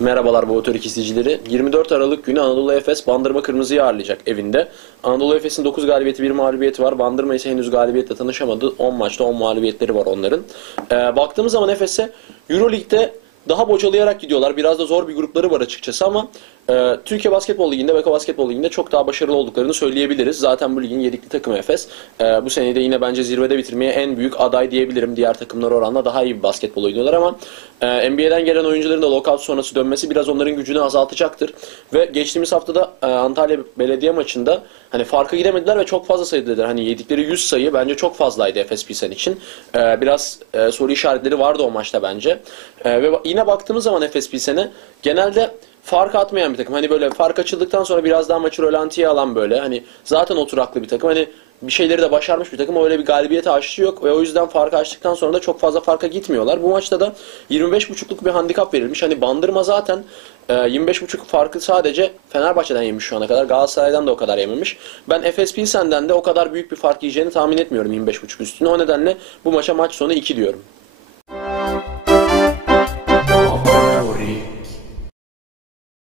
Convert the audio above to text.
Merhabalar Otorik izleyicileri. 24 Aralık günü Anadolu Efes Bandırma Kırmızı'yı ağırlayacak evinde. Anadolu Efes'in 9 galibiyeti 1 mağlubiyeti var. Bandırma ise henüz galibiyetle tanışamadı. 10 maçta 10 mağlubiyetleri var onların. Ee, baktığımız zaman Efes'e Euroleague'de daha bocalayarak gidiyorlar. Biraz da zor bir grupları var açıkçası ama e, Türkiye Basketbol Ligi'nde, Beko Basketbol Ligi'nde çok daha başarılı olduklarını söyleyebiliriz. Zaten bu ligin yedikli takımı Efes. E, bu seneyi de yine bence zirvede bitirmeye en büyük aday diyebilirim. Diğer takımlar oranla daha iyi bir basketbol oynuyorlar ama e, NBA'den gelen oyuncuların da lockout sonrası dönmesi biraz onların gücünü azaltacaktır. Ve geçtiğimiz haftada e, Antalya Belediye maçında hani farka gidemediler ve çok fazla sayıdılar. Hani yedikleri 100 sayı bence çok fazlaydı Efes Pilsen için. E, biraz e, soru işaretleri vardı o maçta bence. Ve yine baktığımız zaman Efes Pilsen'e genelde fark atmayan bir takım. Hani böyle fark açıldıktan sonra biraz daha maçı rölantiye alan böyle. Hani zaten oturaklı bir takım. Hani bir şeyleri de başarmış bir takım. Öyle bir galibiyete aşısı yok ve o yüzden farkı açtıktan sonra da çok fazla farka gitmiyorlar. Bu maçta da 25.5'luk bir handikap verilmiş. Hani Bandırma zaten e, 25.5 farkı sadece Fenerbahçe'den yemiş şu ana kadar. Galatasaray'dan da o kadar yememiş. Ben Efes Pilsen'den de o kadar büyük bir fark yiyeceğini tahmin etmiyorum 25.5 üstüne. O nedenle bu maça maç sonu 2 diyorum.